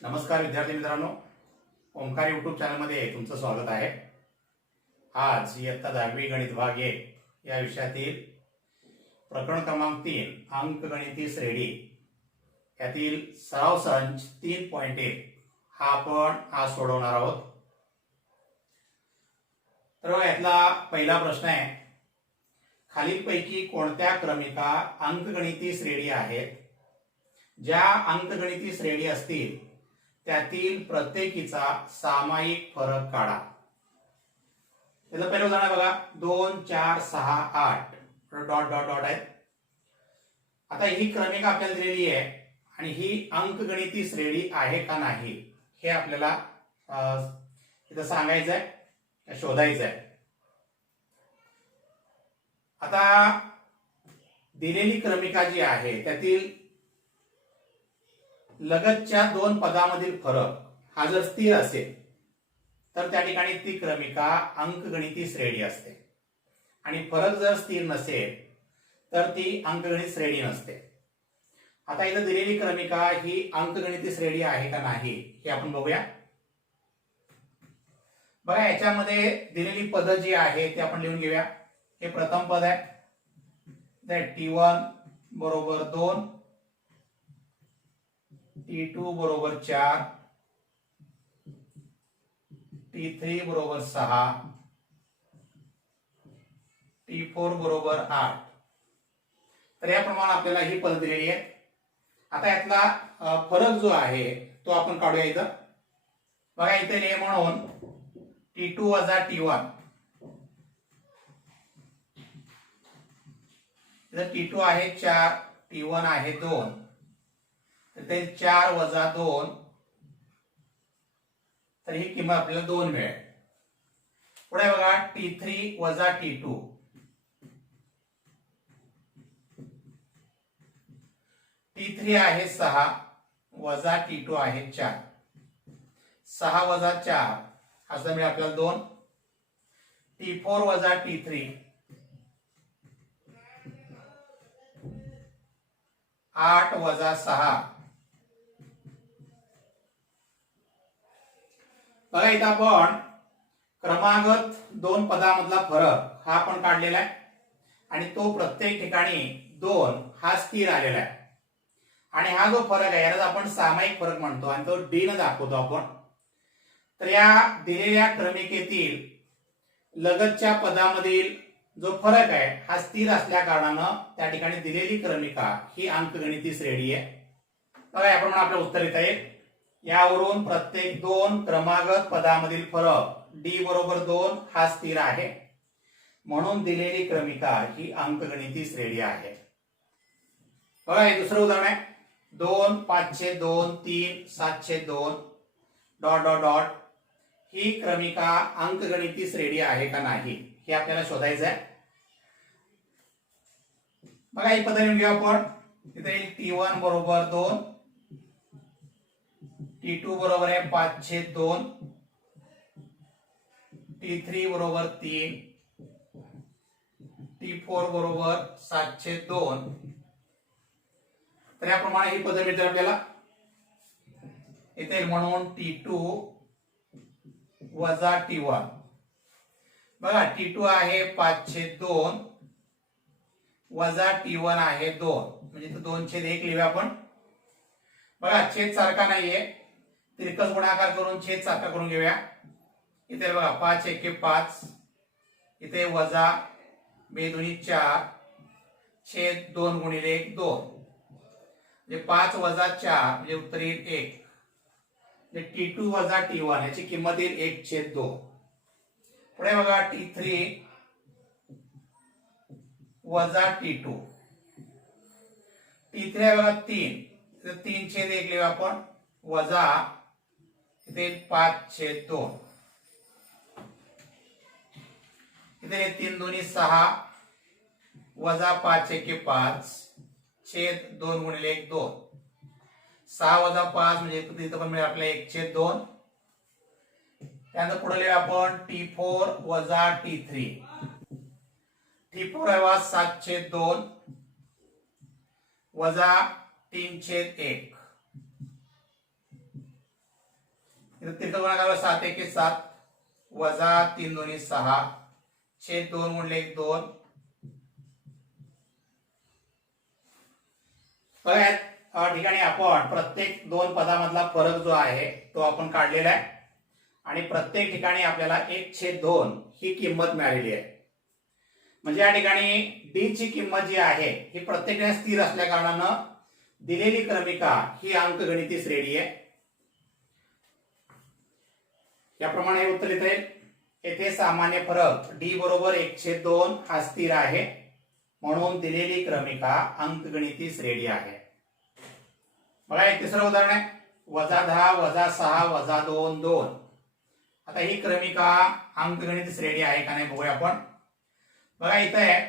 नमस्कार विद्यार्थी मित्रांनो, ओंकार यूट्यूब चॅनलमध्ये तुमचं स्वागत आहे। आज इयत्ता 10वी गणित भाग 1 या विषयातील प्रकरण क्रमांक 3 अंकगणिती श्रेणी यातील सराव संच 3.1 हा आपण आज सोडवणार आहोत। तर यातला पहिला प्रश्न आहे, खालीलपैकी कोणत्या क्रमिका अंकगणिती श्रेणी आहेत? ज्या अंकगणिती श्रेणी असतील त्यातील प्रत्येकीचा सामायिक फरक काढा। त्याचं पहिलं उदाहरण बघा, 2 4 6 8 डॉट डॉट डॉट आहे। आता ही क्रमिका आपल्याला दिलेली आहे आणि ही अंकगणिती श्रेणी आहे का नाही हे आपल्याला इथं सांगायचं आहे, शोधायचं आहे। आता दिलेली क्रमिका जी आहे त्यातील लगतच्या दोन पदामधील फरक हा जर स्थिर असेल तर त्या ठिकाणी ती क्रमिका अंकगणिती श्रेणी असते, आणि फरक जर स्थिर नसेल तर ती अंकगणित श्रेणी नसते। आता इथं दिलेली क्रमिका ही अंकगणिती श्रेणी आहे का नाही हे आपण बघूया। बघा, याच्यामध्ये दिलेली पद जी आहे ती आपण लिहून घेऊया। हे प्रथम पद आहे, T1 बरोबर 2, T2 बरोबर 4, T3 बरोबर 6, T4 बरोबर 8। तर याप्रमाणे आपल्याला ही पद दिलेली आहे। आता यातला फरक जो आहे तो आपण काढूया इथं। बघा, इथे लिहे म्हणून T2 वजा T1, इथं T2 आहे 4, T1 आहे 2, ते 4 वजा 2, तर ही किंमत आपल्याला 2 मिळेल। पुढे बघा, T3 वजा T2, T3 आहे 6 वजा T2 आहे 4, 6 वजा 4 असं मिळेल आपल्याला 2। T4 वजा T3, 8 वजा 6। बघा, इथं आपण क्रमागत दोन पदामधला फरक हा आपण काढलेला आहे, आणि तो प्रत्येक ठिकाणी 2 हा स्थिर आलेला आहे, आणि हा जो फरक आहे याला आपण सामायिक फरक म्हणतो आणि तो डी ने दाखवतो आपण। तर या दिलेल्या क्रमिकेतील लगतच्या पदामधील जो फरक आहे हा स्थिर असल्या कारणानं त्या ठिकाणी दिलेली क्रमिका ही अंकगणिती श्रेणी आहे। बघा, याप्रमाणे आपलं उत्तर येत आहे। यावरून प्रत्येक दोन क्रमागत पदामधील फरक डी बरोबर 2 हा स्थिर आहे, म्हणून दिलेली क्रमिका ही अंकगणिती श्रेणी आहे। बघा, हे दुसरं उदाहरण आहे, 2 502 3 702 डॉट डॉट डॉट। ही क्रमिका अंकगणिती श्रेणी आहे का नाही हे आपल्याला शोधायचं आहे। बघा, ही पद्धत लिहून घेऊ आपण। इथे T1 बरोबर 2, T2 बरोबर आहे 502, T3 बरोबर 3, T4 बरोबर 702। तर याप्रमाणे ही पद्धत मिळते आपल्याला। इथे म्हणून T2 वजा T1। बघा, T2 आहे 502 वजा T1 आहे 2, म्हणजे 2/1 लिहूया आपण। बघा, छेद सारखा नाहीये, तिरकस गुणाकार करून छेद सारखा करून घेऊया। इथे बघा, 5 1 5, इथे वजा 2 2 4, छेद 2 गुणिले 1 2, म्हणजे 5 वजा 4 म्हणजे उत्तर येईल 1। म्हणजे T2 वजा T1 याची किंमत येईल 1/2। पुढे बघा, T3 वजा T2, T3 आहे बघा 3, 3/1 लिहू आपण, वजा इथे 5/2, इथे 3 2 6 वजा 5 1 5, छेद 2 गुणिले 1 2, 6 वजा 5 म्हणजे इथं पण मिळेल आपल्याला 1/2। त्यानंतर पुढे लिहूया आपण T4 वजा T3, T4 आहे 7/2 वजा 3/1, तिरकं गुणाकार 7 1 7 वजा 3 2 6 छेद 2 गुणिले 1 2. बघा या ठिकाणी आपण प्रत्येक दोन पदामधला फरक जो आहे तो आपण काढलेला आहे आणि प्रत्येक ठिकाणी आपल्याला 1/2 ही किंमत मिळालेली आहे. म्हणजे या ठिकाणी डी ची किंमत जी आहे ही प्रत्येक स्थिर असल्या कारणानं दिलेली क्रमिका ही अंकगणिती श्रेणी आहे. याप्रमाणे हे उत्तर येते. येथे सामान्य फरक डी बरोबर 1/2 हा स्थिर आहे म्हणून दिलेली क्रमिका अंकगणिती श्रेणी आहे. बघा एक तिसरं उदाहरण आहे. -10 -6 -2 2. आता ही क्रमिका अंकगणित श्रेणी आहे का नाही बघूया आपण. बघा इथे आहे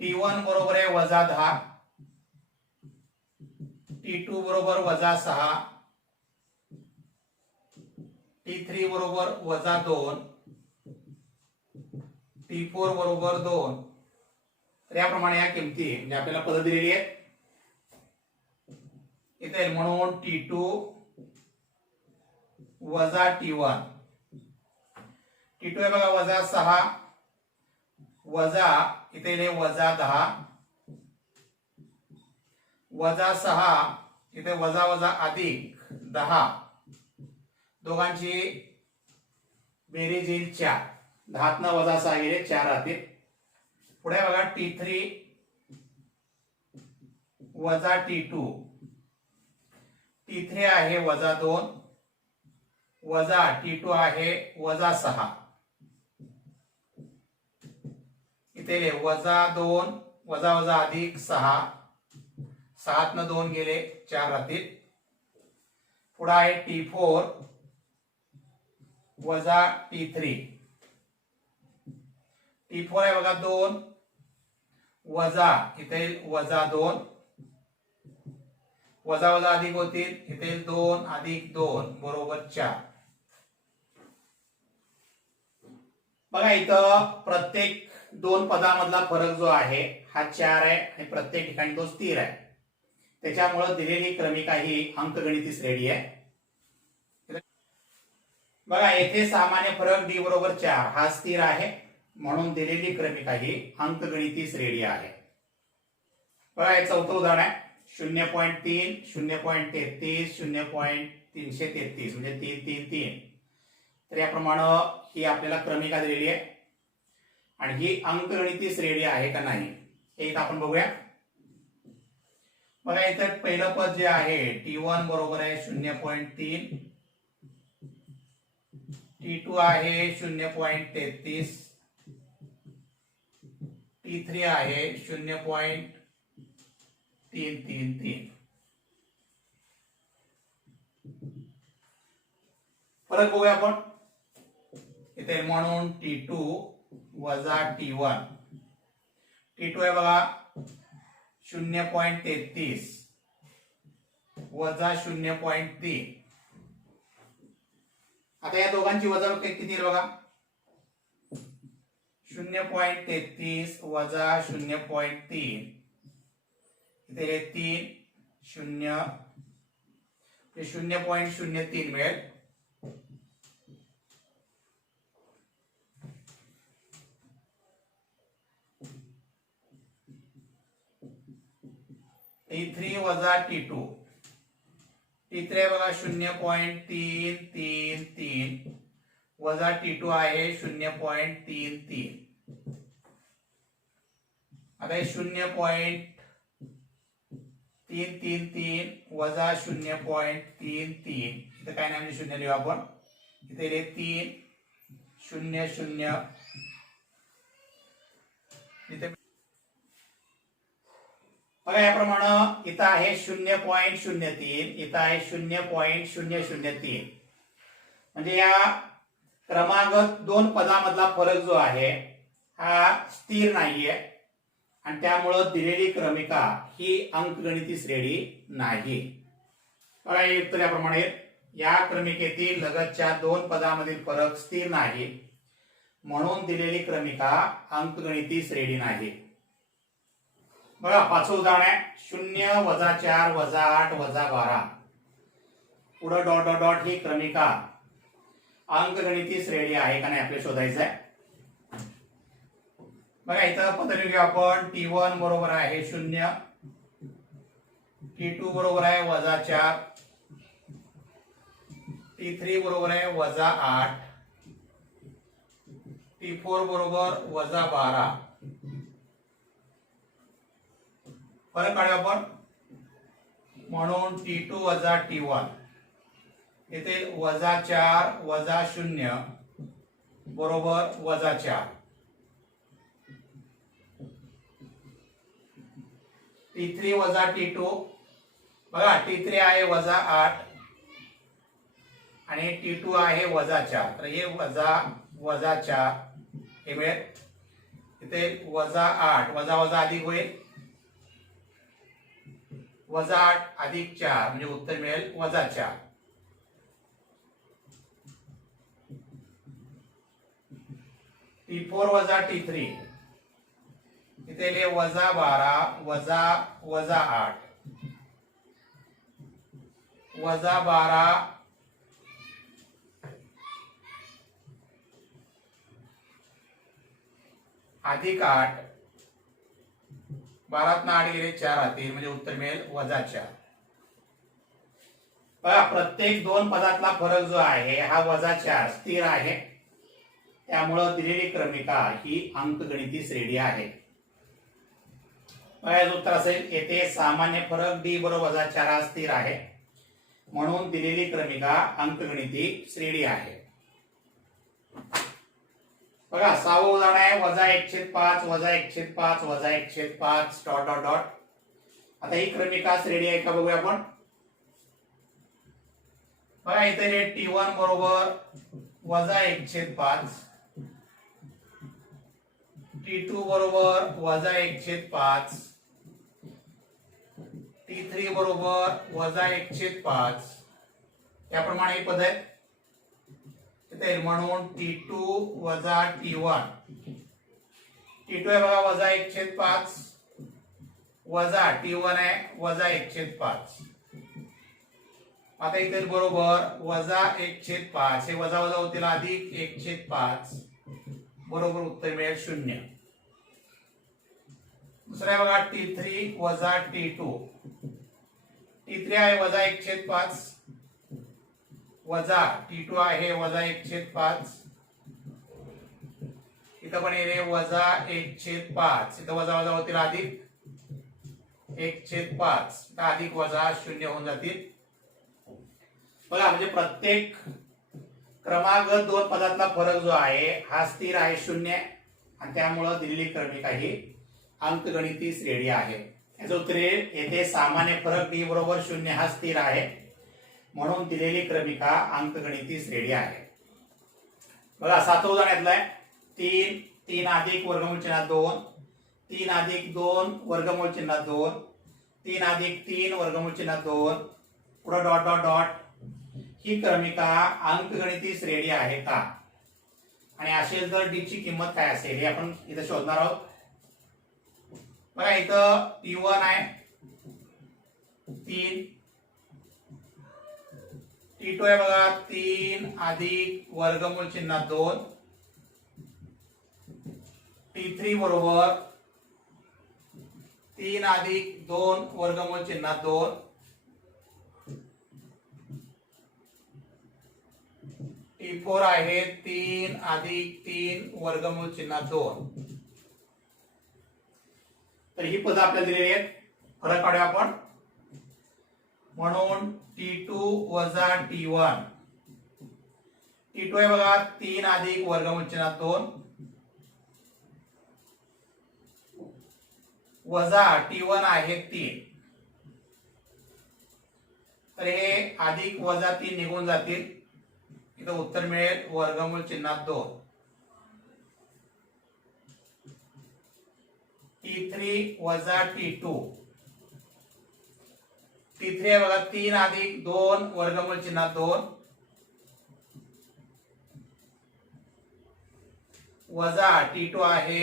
T1 बरोबर आहे -10, T2 बरोबर -6, T3 बरोबर -2, T4 बरोबर 2. तर याप्रमाणे या किमती म्हणजे आपल्याला पद दिलेली आहेत इथे. म्हणून T2 वजा T1. T2 आहे बघा -6 वजा इथे -10 -6 इथे वजा अधिक 10. दोघांची बेरीज येईल 4. 10 न वजा 6 गेले 4 राहतील. पुढे बघा T3 वजा T2. T3 आहे -2 वजा T2 आहे -6. इथे -2 वजा अधिक 6. 7 न 2 गेले 4 राहतील. पुढे आहे T4 वजा T3. T4 आहे बघा 2 वजा इथे -2 वजा अधिक होतील इथे 2 अधिक 2 बरोबर 4. बघा इथं प्रत्येक दोन पदामधला फरक जो आहे हा 4 आहे आणि प्रत्येक ठिकाणी तो स्थिर आहे. त्याच्यामुळे दिलेली क्रमिका ही अंकगणिती श्रेणी आहे. बघा येथे सामान्य फरक डी बरोबर 4 हा स्थिर आहे म्हणून दिलेली क्रमिका ही अंकगणिती श्रेणी आहे. बघा हे चौथं उदाहरण आहे. 0.3 0.33 0.333 म्हणजे 3 3 3. तर याप्रमाणे ही आपल्याला क्रमिका दिलेली आहे आणि ही अंकगणिती श्रेणी आहे का नाही हे आपण बघूया. बघा इथे पहिलं पद जे आहे T1 बरोबर आहे 0.3, T2 आहे 0.33, T3 आहे 0.333. फरक बघूया आपण इथे. म्हणून T2 वजा T1. T2 आहे बघा 0.33 वजा 0.3. आता या दोघांची वजाबाकी किती बघा. 0.33 वजा 0.3 इथे 3 0 0.03 मिळेल. T3 वजा T2. T3 आहे बघा 0.333 वजा T2 आहे 0.33. आता 0.333 वजा 0.33 इथे काय नाही म्हणजे 0 लिहू आपण. इथे 3 0 0 इथे बघा याप्रमाणे इथं आहे 0.03 इथं आहे 0.003. म्हणजे या क्रमागत दोन पदामधला फरक जो आहे हा स्थिर नाहीये आणि त्यामुळे दिलेली क्रमिका ही अंकगणिती श्रेणी नाही. बघा उत्तर याप्रमाणे. या क्रमिकेतील लगतच्या दोन पदामधील फरक स्थिर नाही म्हणून दिलेली क्रमिका अंकगणिती श्रेणी नाही. बघा पाचवं उदाहरण आहे. 0 वजा 4 वजा 8 वजा 12 पुढे डॉट डॉट डॉट ही क्रमिका अंकगणिती श्रेणी आहे का नाही आपल्याला शोधायचं आहे. बघा इथं पद्धत घेऊ आपण. T1 बरोबर आहे 0, T2 बरोबर आहे -4, T3 बरोबर आहे -8, T4 बरोबर -12. फरक काढू आपण. म्हणून T2 - T1 इथे -4 -0 बरोबर -4. T3 - T2 बघा T3 आहे -8 आणि T2 आहे -4. तर हे -4 हे मिळेल. इथे -8 वजा अधिक होईल, -8 अधिक 4 म्हणजे उत्तर मिळेल -4. T4 - T3 इथे -12 -8 -12 अधिक 8, 12 8 गेले 4 राहतील म्हणजे उत्तर मिळेल -4. बघा प्रत्येक दोन पदातला फरक जो आहे हा -4 स्थिर आहे. त्यामुळे दिलेली क्रमिका ही अंकगणिती श्रेणी आहे. याचं उत्तर असेल येथे सामान्य फरक d बरोबर -4 हा स्थिर आहे, म्हणून दिलेली क्रमिका अंकगणिती श्रेणी आहे. बघा 6वं उदाहरण आहे -1/5 -1/5 -1/5 डॉट डॉट डॉट. आता ही क्रमिका श्रेणी आहे का बघूया आपण. बघा इथे T1 बरोबर -1/5, T2 बरोबर -1/5, T3 बरोबर -1/5. याप्रमाणे ही पद्धत इथे. म्हणून T2 - T1. T2 आहे बघा -1/5 वजा T1 आहे -1/5. आता इथे बरोबर -1/5 हे वजा होतील अधिक 1/5 बरोबर उत्तर मिळेल 0. दुसरा बघा T3 - T2. T3 आहे -1/5 वजा T2 आहे -1/5. इथं पण येणे -1/5. इथं वजा होतील अधिक 1/5. अधिक वजा 0 होऊन जातील. बघा म्हणजे प्रत्येक क्रमागत दोन पदातला फरक जो आहे हा स्थिर आहे 0, आणि त्यामुळे दिलेली क्रमिका ही अंकगणिती श्रेणी आहे. याचं उत्तर येथे सामान्य फरक d बरोबर 0 हा स्थिर आहे, म्हणून दिलेली क्रमिका अंकगणिती श्रेणी आहे. बघा 7वं उदाहरण घेतलंय. 3 अधिक वर्गमूळ चिन्ह 2, 3 अधिक 2 वर्गमूळ चिन्ह 2, 3 अधिक 3 वर्गमूळ चिन्ह 2 पुढे डॉट डॉट डॉट. ही क्रमिका अंकगणिती श्रेणी आहे का, आणि असेल तर d ची किंमत काय असेल हे आपण इथे शोधणार आहोत. बघा इथं T1 आहे 3, T2 आहे बघा 3 अधिक वर्गमूळ चिन्ह 2, T3 बरोबर 3 अधिक 2 वर्गमूळ चिन्ह 2, T4 आहे 3 अधिक 3 वर्गमूळ चिन्ह 2. तर ही पद आपल्याला दिलेली आहेत. फरक काढूया आपण. म्हणून T2 - T1. T2 आहे बघा 3 अधिक वर्गमूळ चिन्ह 2 वजा T1 आहे 3. तर हे अधिक वजा 3 निघून जातील. इथं उत्तर मिळेल वर्गमूळ चिन्ह 2. T3 - T2. T3 आहे बघा 3 अधिक 2 वर्गमूळ चिन्ह 2 वजा T2 आहे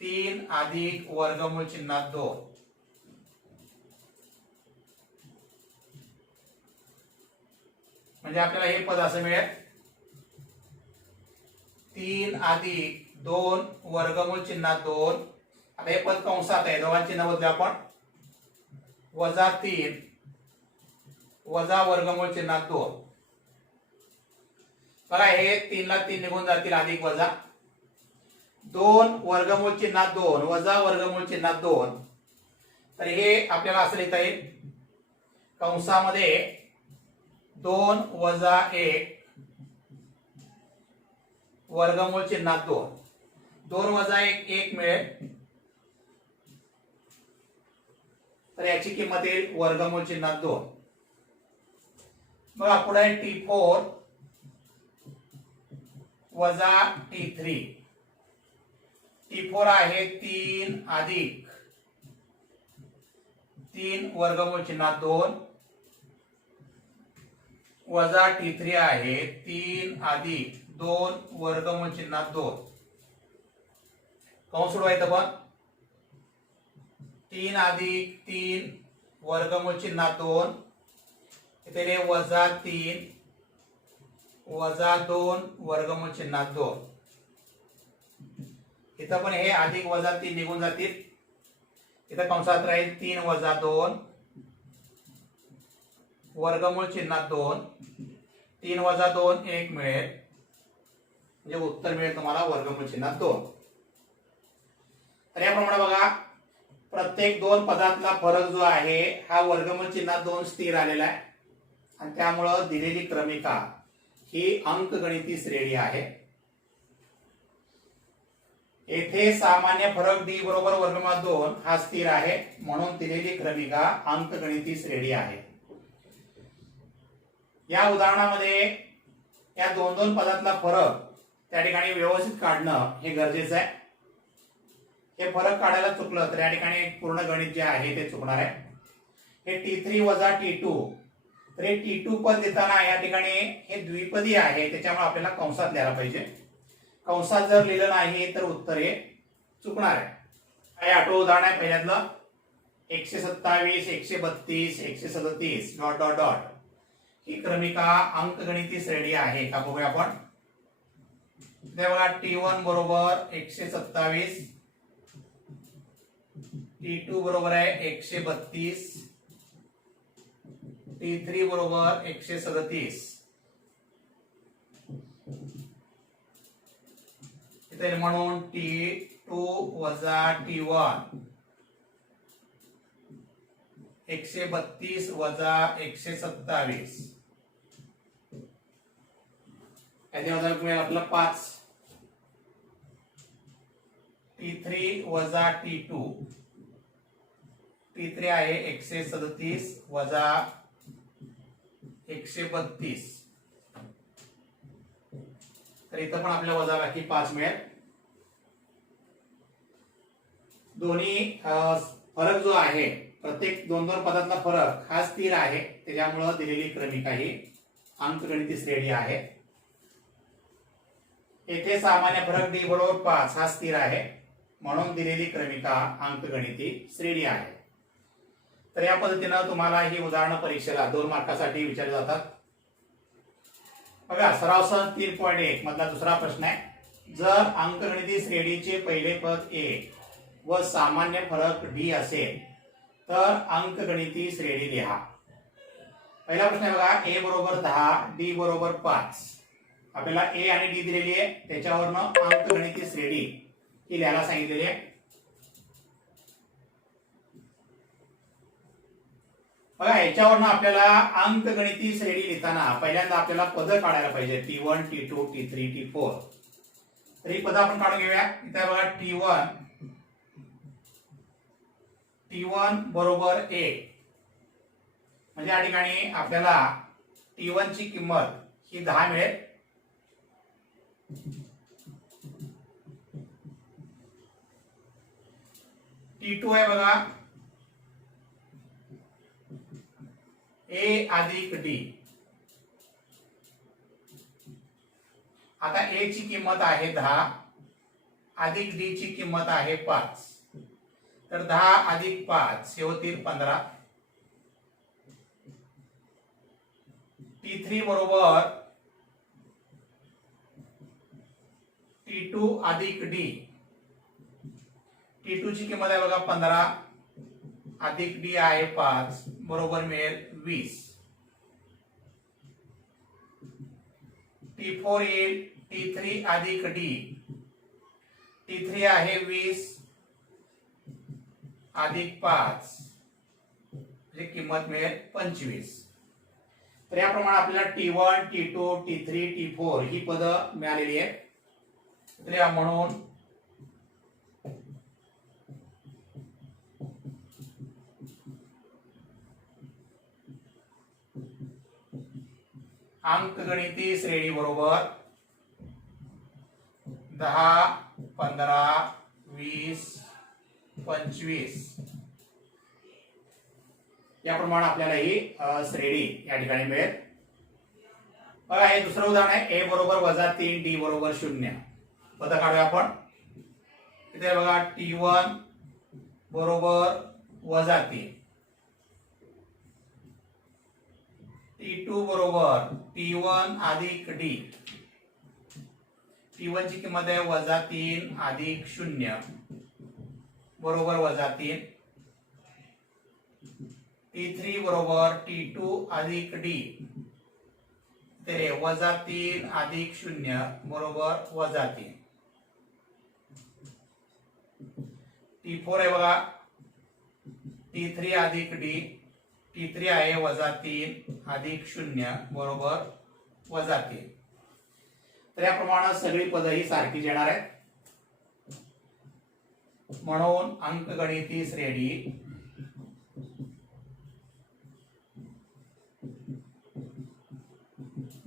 3 अधिक वर्गमूळ चिन्ह 2. म्हणजे आपल्याला हे पद असं मिळेल 3 अधिक 2 वर्गमूळ चिन्हात 2. आता हे पद कंसात आहे, दोघांची चिन्ह बदलू आपण. वजा 3 वजा वर्गमूळ चिन्हात 2. बघा हे 3 ला 3 निघून जातील, अधिक वजा 2 वर्गमूळ चिन्हात 2 वजा वर्गमूळ चिन्हात 2. तर हे आपल्याला असं लिहिता येईल कंसामध्ये 2 वजा 1 वर्गमूळ चिन्हात 2. 2 वजा 1 1 मिळेल, तर याची किंमत येईल वर्गमूळ चिन्हात 2. बघा पुढे T4 वजा T3. T4 आहे 3 अधिक 3 वर्गमूळ चिन्हात 2 वजा T3 आहे 3 अधिक 2 वर्गमूळ चिन्हात 2. कंस सोडवायचं पण 3 अधिक 3 वर्गमूळ चिन्हात 2 इथे वजा 3 वजा 2 वर्गमूळ चिन्हात 2. इथं पण हे अधिक वजा 3 निघून जातील, इथं कंसात राहील 3 वजा 2 वर्गमूळ चिन्हात 2. 3 वजा 2 1 मिळेल, म्हणजे उत्तर मिळेल तुम्हाला वर्गमूळ चिन्हात 2. तर याप्रमाणे बघा प्रत्येक दोन पदातला फरक जो आहे हा वर्गमूळ चिन्हात 2 स्थिर आलेला आहे आणि त्यामुळे दिलेली क्रमिका ही अंकगणिती श्रेणी आहे. येथे सामान्य फरक d बरोबर वर्गमूळात 2 हा स्थिर आहे, म्हणून दिलेली क्रमिका अंकगणिती श्रेणी आहे. या उदाहरणामध्ये या दोन पदातला फरक त्या ठिकाणी व्यवस्थित काढणं हे गरजेचं आहे. हे फरक काढायला चुकलं तर या ठिकाणी पूर्ण गणित जे आहे ते चुकणार आहे. हे T3 वजा T2, तर हे T2 पद देताना या ठिकाणी हे द्विपदी आहे, त्याच्यामुळे आपल्याला कंसात लिहायला पाहिजे. कंसात जर लिहिलं नाही तर उत्तर हे चुकणार आहे. हे आठवं उदाहरण आहे पहिल्यातलं 127 132 137 डॉट डॉट डॉट. ही क्रमिका अंकगणिती श्रेणी आहे का बघूया आपण. बघा T1 बरोबर 127, T2 बरोबर आहे 132, T3 बरोबर 137. इथे म्हणून T2 वजा T1 132 वजा 127 याचे वजन मिळेल आपलं 5. T3 वजा T2, T3 आहे 137 वजा 132, तर इथं पण आपल्या वजा बाकी 5 मिळेल. दोन्ही फरक जो आहे प्रत्येक दोन पदातला फरक हा स्थिर आहे, त्याच्यामुळे दिलेली क्रमिका ही अंकगणिती श्रेणी आहे. येथे सामान्य फरक d बरोबर 5 हा स्थिर आहे, म्हणून दिलेली क्रमिका अंकगणिती श्रेणी आहे. तर या पद्धतीनं तुम्हाला ही उदाहरणं परीक्षेला 2 मार्कासाठी विचारली जातात. बघा सराव सह 3.1 मधला दुसरा प्रश्न आहे. जर अंकगणिती श्रेणीचे पहिले पद a व सामान्य फरक d असेल तर अंकगणिती श्रेणी लिहा. पहिला प्रश्न आहे बघा a बरोबर 10 d बरोबर 5. आपल्याला a आणि d दिलेली आहे, त्याच्यावरनं अंकगणिती श्रेणी ही लिहायला सांगितलेली आहे. बघा याच्यावरनं आपल्याला अंकगणिती श्रेणी लिहिताना पहिल्यांदा आपल्याला पद काढायला पाहिजे. T1 T2 T3 T4. तर ही पद आपण काढून घेऊया. इथे बघा T1 बरोबर 1, म्हणजे या ठिकाणी आपल्याला T1 ची किंमत ही 10 मिळेल. T2 आहे बघा a अधिक d. आता a ची किंमत आहे 10 अधिक d ची किंमत आहे 5, तर 10 अधिक 5 हे होतील 15. T3 बरोबर T2 अधिक D. T2 ची किंमत आहे बघा 15 अधिक D आहे 5 बरोबर मिळेल 20. T4 येईल T3 अधिक D. T3 आहे 20 अधिक 5 म्हणजे किंमत मिळेल 25. तर याप्रमाणे आपल्याला T1, T2, T3, T4 ही पद मिळालेली आहेत. तर म्हणून अंकगणिती श्रेणी बरोबर 10, 15, 20, 25 याप्रमाणे आपल्याला ही श्रेणी या ठिकाणी मिळेल. बघा हे दुसरं उदाहरण आहे. A बरोबर -3 D बरोबर 0. पद काढूया आपण. इथे बघा T1 बरोबर -3, T2 बरोबर T1 अधिक D. T1 ची किंमत आहे -3 अधिक 0 बरोबर -3. T3 बरोबर T2 अधिक D. ते -3 अधिक 0 बरोबर -3. T4 आहे बघा T3 अधिक D. T3 आहे -3 अधिक 0 बरोबर -3. तर याप्रमाणे सगळी पद ही सारखीच येणार आहेत. म्हणून अंकगणिती श्रेणी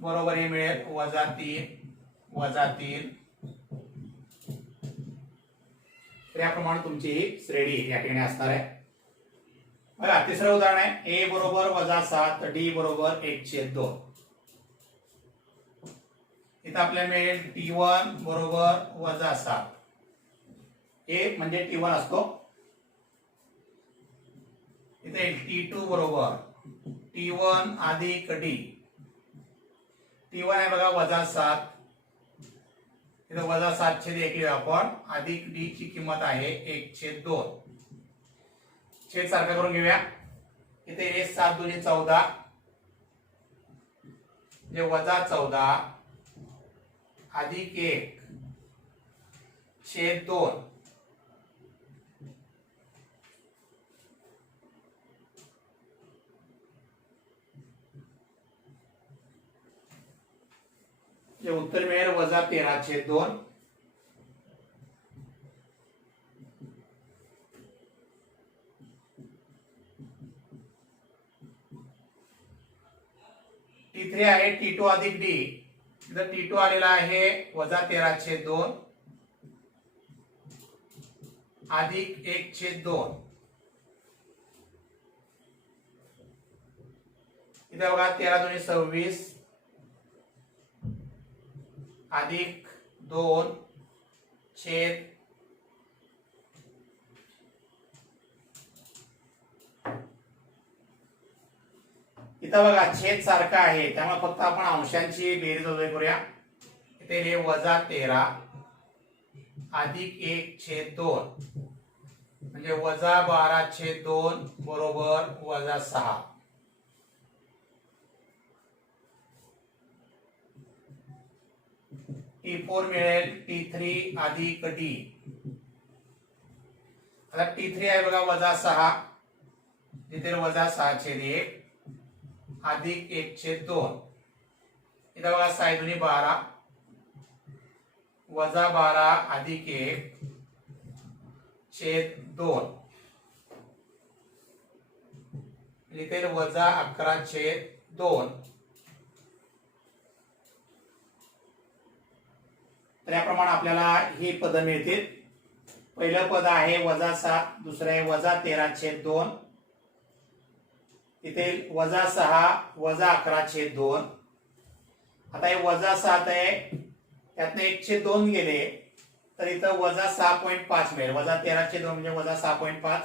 बरोबर हे मिळेल -3 तर याप्रमाणे तुमची श्रेणी या ठिकाणी असणार आहे. बघा तिसरं उदाहरण आहे. A बरोबर -7 D बरोबर 1/2. इथं आपल्याला मिळेल T1 बरोबर -7. A म्हणजे T1 असतो. इथे T2 बरोबर T1 अधिक D. T1 आहे बघा -7. इथे -7 छेद 1 आपण अधिक D ची किंमत आहे 1/2. छेद सारखा करून घेऊया. इथे 7 दूनी 14 म्हणजे -14 अधिक 1/2. जे उत्तर मिळेल -13/2. T3 आहे T2 अधिक D. इथं T2 आलेला आहे -13/2 अधिक 1/2. इथे बघा 13 दूनी 26 अधिक 2 छेद इथं बघा छेद सारखा आहे त्यामुळे फक्त आपण अंशांची बेरीज करूया. इथे हे -13 अधिक 1/2 म्हणजे -12/2 बरोबर -6. T4 मिळेल T3 अधिक D. आता T3 आहे बघा -6 इथे -6/1 अधिक 1/2. इथे बघा 6 दूनी 12 -12 अधिक 1/2 इथे -11/2. तर याप्रमाणे आपल्याला ही पद मिळतील. पहिलं पद आहे -7, दुसरं आहे -13/2. इथे -6 -11/2. आता हे -7 आहे त्यातनं 1/2 गेले तर इथं -6.5 मिळेल. -13/2 म्हणजे -6.5.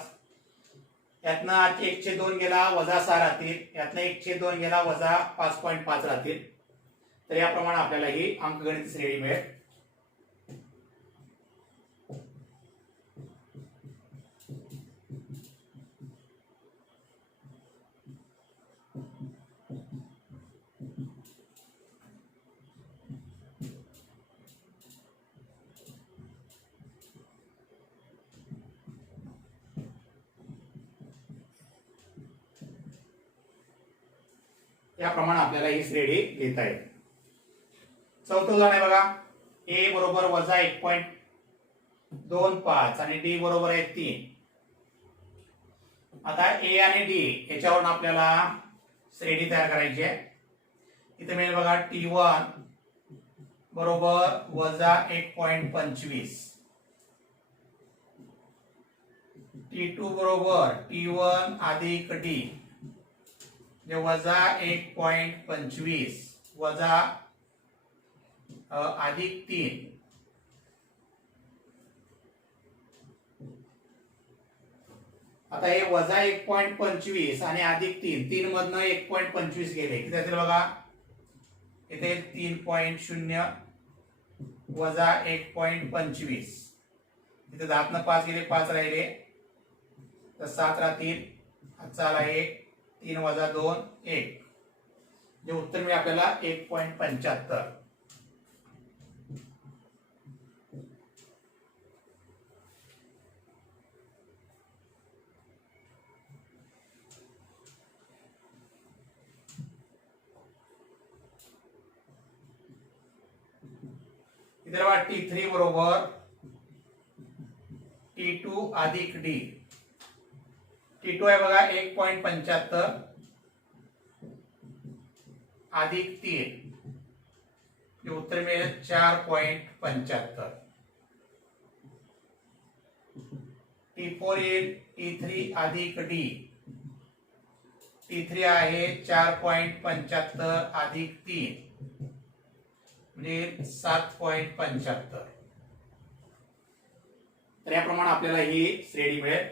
यातनं 1/2 गेला वजा 6 राहतील, यातनं 1/2 गेला वजा 5.5 राहतील. तर याप्रमाणे आपल्याला ही अंकगणित श्रेणी मिळेल. याप्रमाणे आपल्याला ही श्रेणी लिहिता येईल. चौथं उदाहरण आहे बघा. ए बरोबर वजा 1.25 आणि डी बरोबर आहे 3. आता ए आणि डी याच्यावरून आपल्याला श्रेणी तयार करायची आहे. इथे मिळेल बघा T1 बरोबर वजा 1.25, T2 बरोबर T1 अधिक डी जे वजा 1.25 वजा अधिक 3. आता हे वजा 1.25 आणि अधिक 3 मधनं 1.25 गेले किती असेल बघा. इथे 3.0 वजा 1.25, इथे 10 5 गेले 5 राहिले तर 7 राहतील. आजचा आला 1, 3 वजा 2 1, जे उत्तर मिळेल आपल्याला 1.75. इथे बघा T3 बरोबर T2 अधिक डी. T2 आहे बघा 1.75 अधिक 3, जे उत्तर मिळेल 4.75. T4 येईल T3 अधिक डी. T3 आहे 4.75 अधिक 3 म्हणजे 7.75. तर याप्रमाणे आपल्याला ही श्रेणी मिळेल.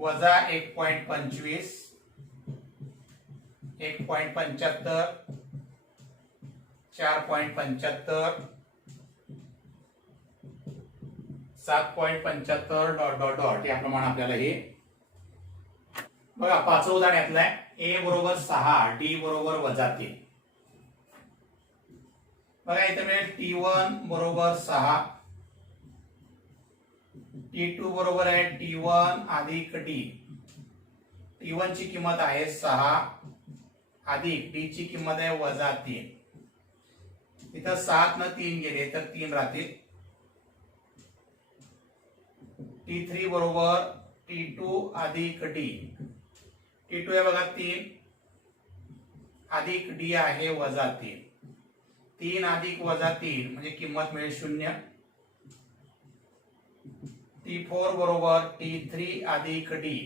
वजा 1.25, 1.75, 4.75, 7.75 डॉट डॉट डॉट याप्रमाणे आपल्याला हे बघा. पाचवं उदाहरण यातलं आहे. ए बरोबर 6, डी बरोबर वजा 3. बघा इथे मिळेल T1 बरोबर 6, T2 बरोबर आहे T1 अधिक डी. T1 ची किंमत आहे 6 अधिक डी ची किंमत आहे वजा 3. इथं 7 न 3 गेले तर 3 राहतील. T3 बरोबर T2 अधिक डी. T2 आहे बघा 3 अधिक डी आहे वजा 3. 3 अधिक वजा 3 म्हणजे किंमत मिळेल 0. T4 बरोबर T3 अधिक डी.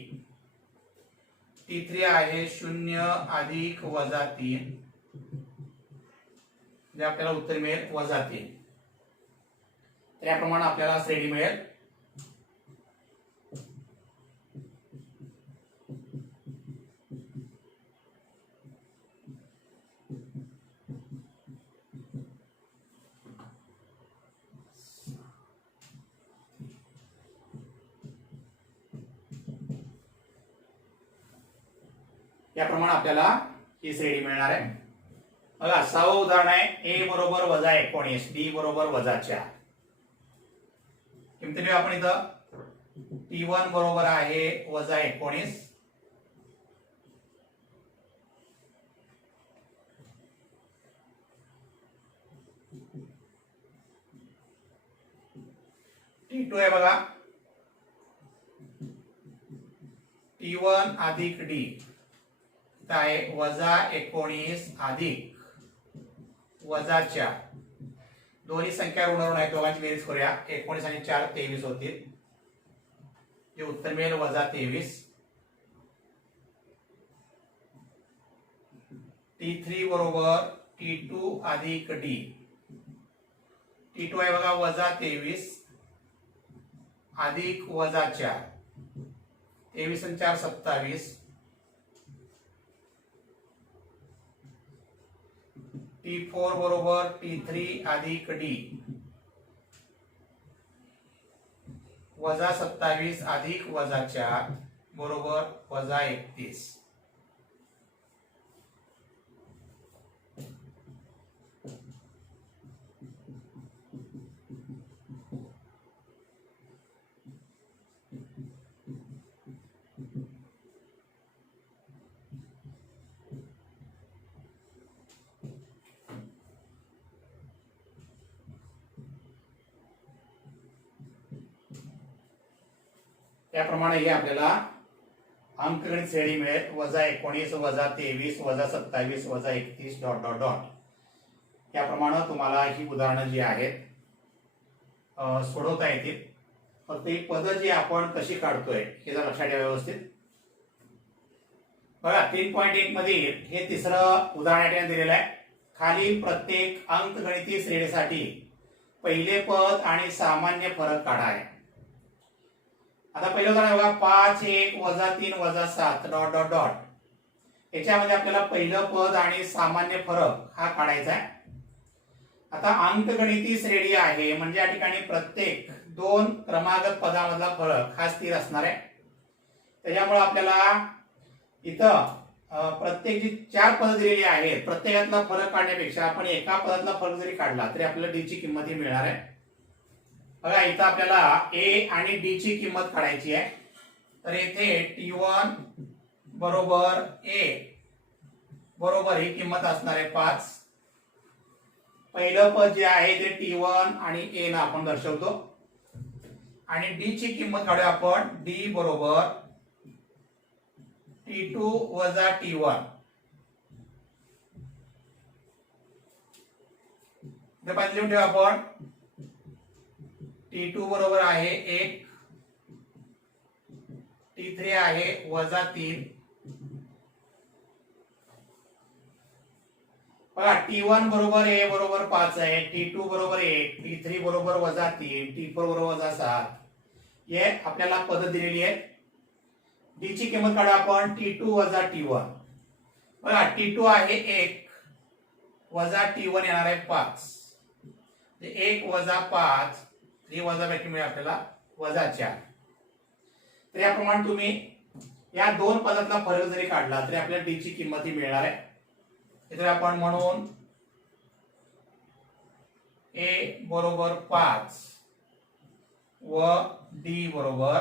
T3 आहे 0 अधिक वजा 3, म्हणजे आपल्याला उत्तर मिळेल वजा 3. तर याप्रमाणे आपल्याला श्रेणी मिळेल. याप्रमाणे आपल्याला ही श्रेणी मिळणार आहे. बघा 6वं उदाहरण आहे. ए बरोबर वजा 19, डी बरोबर वजा 4. किमती मिळू आपण इथं. T1 बरोबर आहे वजा 19, T2 आहे बघा T1 अधिक डी आहे वजा 19 अधिक वजा 4. दोन्ही संख्या ऋण ऋण आहेत, दोघांची बेरीज करूया. 19 आणि 4 23 होतील, जे उत्तर मिळेल वजा 23. T3 बरोबर T2 अधिक D. T2 आहे बघा -23 अधिक -4. 23 आणि 4 27. T4 बरोबर T3 अधिक D. -27 अधिक -4 बरोबर -31. त्याप्रमाणे हे आपल्याला अंकगणित श्रेणी मिळेल -19 -23 -27 -31 डॉट डॉट डॉट. याप्रमाणे तुम्हाला ही उदाहरणं जी आहेत सोडवता येतील. फक्त ही पदं जी आपण कशी काढतोय हे जर लक्षात ठेवा व्यवस्थित. बघा 3.1 मधील हे तिसरं उदाहरण या ठिकाणी दिलेलं आहे. खाली प्रत्येक अंकगणितीय श्रेणीसाठी पहिले पद आणि सामान्य फरक काढा आहे. आता पहिलं उदाहरण बघा 5 1 -3 -7 डॉट डॉट डॉट. याच्यामध्ये आपल्याला पहिलं पद आणि सामान्य फरक हा काढायचा आहे. आता अंकगणिती श्रेणी आहे म्हणजे या ठिकाणी प्रत्येक दोन क्रमागत पदामधला फरक हा स्थिर असणार आहे. त्याच्यामुळे आपल्याला इथं प्रत्येक जी 4 पदं दिलेली आहेत प्रत्येकातला फरक काढण्यापेक्षा आपण एका पदातला फरक जरी काढला तरी आपल्याला डी ची किंमत ही मिळणार आहे. बघा इथं आपल्याला ए आणि डी ची किंमत काढायची आहे. तर येथे T1 बरोबर ए बरोबर ही किंमत असणार आहे 5. पहिलं पद जे आहे ते T1 आणि ए ना आपण दर्शवतो. आणि डी ची किंमत काढूया आपण. डी बरोबर T2 वजा T1. इथे पाहिजे लिहून ठेवा आपण. T2 बरोबर आहे 1. T3 आहे -3. बघा T1 बरोबर ए बरोबर 5 आहे. T2 बरोबर 1. T3 बरोबर -3. T4 बरोबर -7. हे आपल्याला पद दिलेली आहे. डी ची किंमत काढा आपण. T2 वजा T1. बघा T2 आहे 1 वजा T1 येणार आहे 5. 1 वजा 5 ही वजाबाकी मिळेल आपल्याला -4. तर याप्रमाणे तुम्ही या दोन पदातला फरक जरी काढला तरी आपल्याला डी ची किंमत ही मिळणार आहे. इथे आपण म्हणून ए बरोबर 5 व डी बरोबर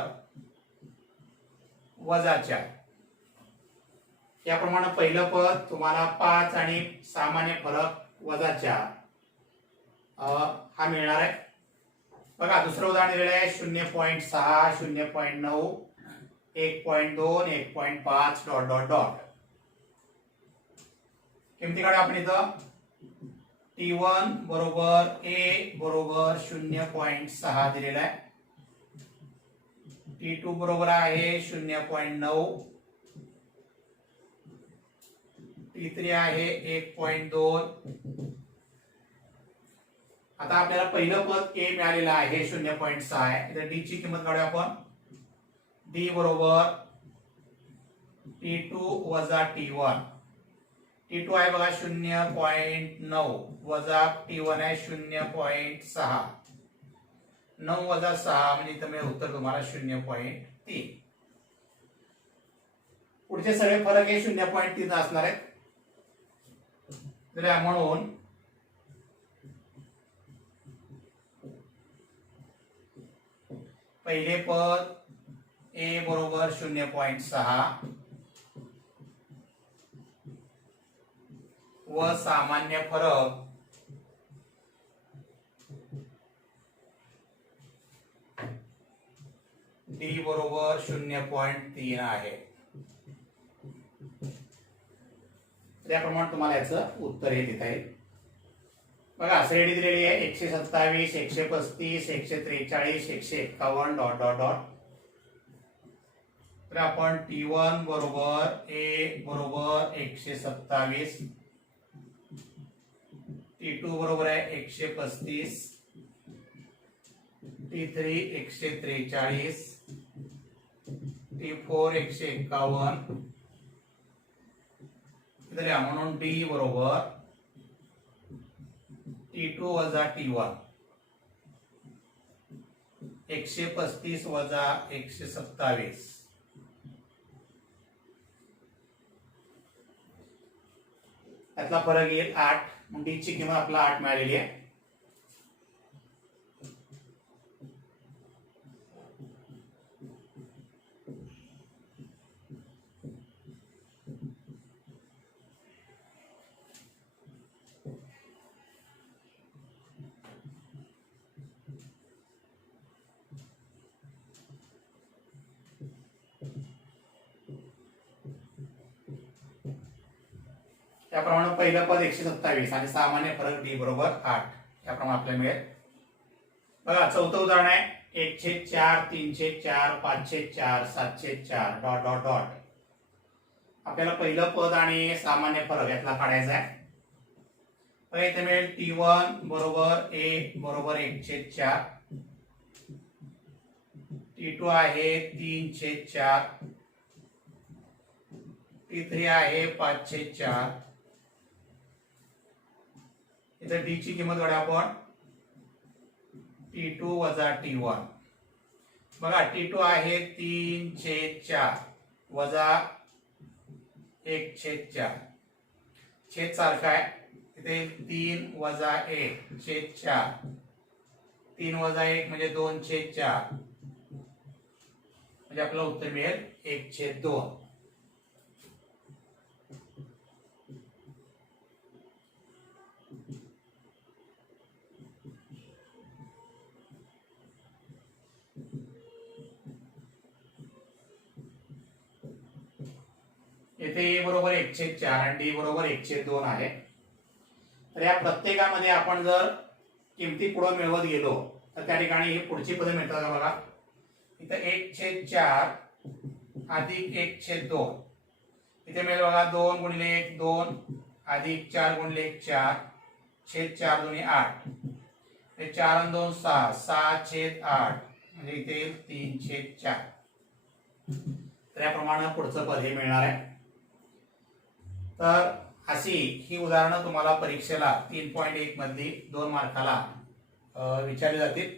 -4. याप्रमाणे पहिलं पद तुम्हाला 5 आणि सामान्य फरक -4 हा मिळणार आहे. बघा दुसरं उदाहरण दिलेलं आहे 0.6 0.9 1.2 1.5 डॉट डॉट डॉट. किमती काढू आपण इथं. T1 बरोबर ए बरोबर 0.6 दिलेला आहे. T2 बरोबर आहे 0.9. T3 आहे 1.2. आता आपल्याला पहिलं पद ए मिळालेलं आहे 0.6 आहे. इथे डी ची किंमत काढूया आपण. डी बरोबर T2 वजा T1. T2 आहे बघा 0.9 वजा T1 आहे 0.6. 9 वजा 6 म्हणजे इथं मिळेल उत्तर तुम्हाला 0.3. पुढचे सगळे फरक हे 0.3 असणार आहेत. तर म्हणून पहिले पद ए बरोबर 0.6 व सामान्य फरक डी बरोबर 0.3 आहे. त्याप्रमाणे तुम्हाला याचं उत्तर हे देता येईल. बघा श्रेणी दिलेली आहे 127 135 143 151 डॉट डॉट डॉट. तर आपण T1 बरोबर ए बरोबर 127 T2 बरोबर आहे 135, T3 143, T4 151, इथे लिहा म्हणून D बरोबर T2 वजा T1, 135 वजा 127, यातला फरक येईल 8. डी ची किंमत आपला 8 मिळालेली आहे. त्याप्रमाणे पहिलं पद 127 आणि सामान्य फरक डी बरोबर 8 याप्रमाणे आपल्याला मिळेल. बघा चौथं उदाहरण आहे 1/4, 3/4, 5/4, 7/4 डॉट डॉट डॉट. आपल्याला पहिलं पद आणि सामान्य फरक यातला काढायचा आहे. बघा इथे मिळेल T1 बरोबर a बरोबर 1/4, T2 आहे 3/4, T3 आहे 5/4. इथे डी ची किंमत काढू आपण T2 वजा T1. बघा T2 आहे 3/4 वजा 1/4, छेद सारखा आहे. इथे 3 वजा 1/4, 3 वजा 1 म्हणजे 2/4, म्हणजे आपलं उत्तर मिळेल 1/2. येथे ए बरोबर 1/4 आणि डी बरोबर 1/2 आहे. तर या प्रत्येकामध्ये आपण जर किमती पुढे मिळवत गेलो तर त्या ठिकाणी ही पुढची पदे मिळतात का बघा. इथे 1/4 अधिक 1/2, इथे मिळेल बघा 2 गुणिले 1 2 अधिक 4 गुणिले 1 4 छेद 4 दोन्ही 8, 4 आणि 2 6, 6/8 म्हणजे इथे 3/4. तर याप्रमाणे पुढचं पद हे मिळणार आहे. तर अशी ही उदाहरणं तुम्हाला परीक्षेला 3.1 मधली 2 मार्काला विचारली जातील.